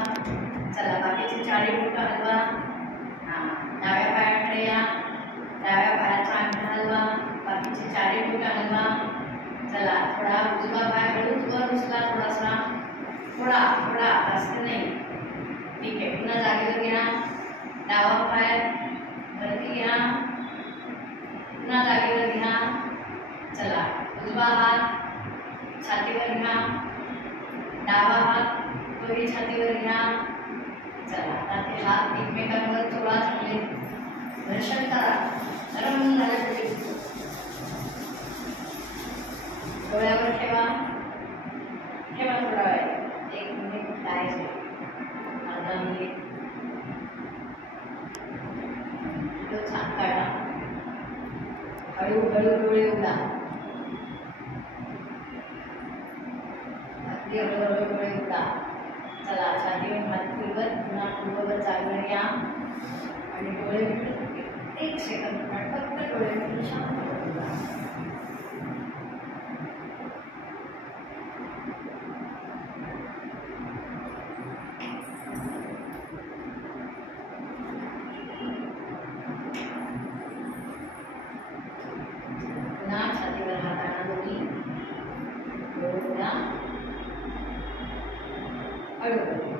चला बाकीचे चारही बोट हलवा. हां, डाव्या पायाकडे या. डाव्या पायाचा अंगठा हलवा. बाकीचे चारही बोट हलवा. चला थोडा उजवा पाय हळूच वर उचला. थोडासा थोडा थोडा जास्त नाही. ठीक आहे. पुन्हा जागेवर घ्या. डावा पाय वरती घ्या. पुन्हा जागेवर घ्या. चला उजवा हात छातीवर घ्या. डावा हात तोही छातीवर घ्या. चला आता ते हात एकमेकांवर थोडा चांगले घर्षण करा. नरम झाल्यासाठी डोळ्यावर ठेवा. ठेवा थोडा वेळ. 1 मिनिट जायचं. अर्धा मिनिट. छान काढा. हळूहळू डोळे उघडा. अगदी हळूहळू डोळे उघडा. चला छातीवर हात फिरवत पुन्हा पूर्ववत जागेवर या आणि डोळे मिटून 1 सेकंद फक्त डोळे मिटून शांत बसा. पुन्हा छातीवर हात आणा. दोन्ही डोळे उघडा. हळूहळू